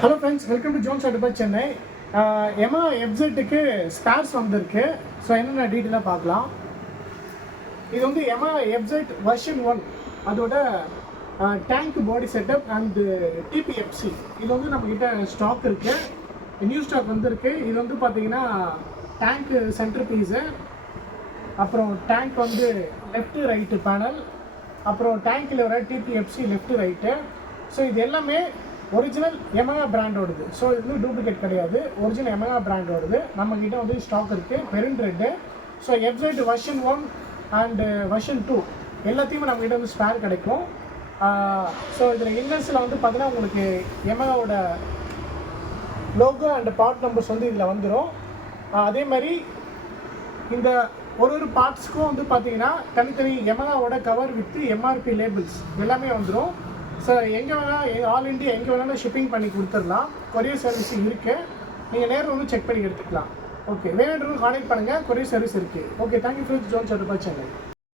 Hello friends, welcome to Jones auto Chennai. எமா எஃப்செட்டுக்கு spares வந்திருக்கு. ஸோ என்னென்ன டீட்டெயிலாக பார்க்கலாம். இது வந்து எமா எஃப்செட் வெர்ஷன் 1 அதோட டேங்க் பாடி செட்டப் அண்டு டிபிஎஃப்சி இது வந்து நம்மக்கிட்ட ஸ்டாக் இருக்குது. நியூ ஸ்டாக் வந்திருக்கு. இது வந்து பார்த்தீங்கன்னா டேங்க்கு சென்டர் பீஸு, அப்புறம் டேங்க் வந்து லெஃப்ட்டு ரைட்டு பேனல், அப்புறம் டேங்க்கில் வர டிபிஎஃப்சி லெஃப்ட்டு ரைட்டு. ஸோ இது எல்லாமே ஒரிஜினல் எமகா பிராண்டோடது. ஸோ இது வந்து டூப்ளிகேட் கிடையாது, ஒரிஜினல் எமகா பிராண்டோடது. நம்மக்கிட்ட வந்து ஸ்டாக் இருக்குது பெரின் ரெட்டு. ஸோ எஃப்செட் வெர்ஷன் 1 அண்டு வெர்ஷன் 2 எல்லாத்தையுமே நம்மக்கிட்ட வந்து ஸ்பேர் கிடைக்கும். ஸோ இதில் இன்னர்ஸில் வந்து பார்த்தீங்கன்னா உங்களுக்கு எமகாவோட லோகோ அண்ட் பார்ட் நம்பர்ஸ் வந்து இதில் வந்துடும். அதே மாதிரி இந்த ஒரு பார்ட்ஸுக்கும் வந்து பார்த்தீங்கன்னா தனித்தனி எமகாவோட கவர் வித் எம்ஆர்பி லேபிள்ஸ் எல்லாமே வந்துடும். ஸோ எங்கே வேணால் ஆல் இண்டியா எங்கே வேணாலும் ஷிப்பிங் பண்ணி கொடுத்துடலாம். கொரியர் சர்வீஸ் இருக்குது. நீங்கள் நேரில் வந்து செக் பண்ணி எடுத்துக்கலாம். ஓகே, வேணுன்றவங்க கான்டெக்ட் பண்ணுங்கள். கொரியர் சர்வீஸ் இருக்குது. Okay, thank you friends. Jones auto Chennai.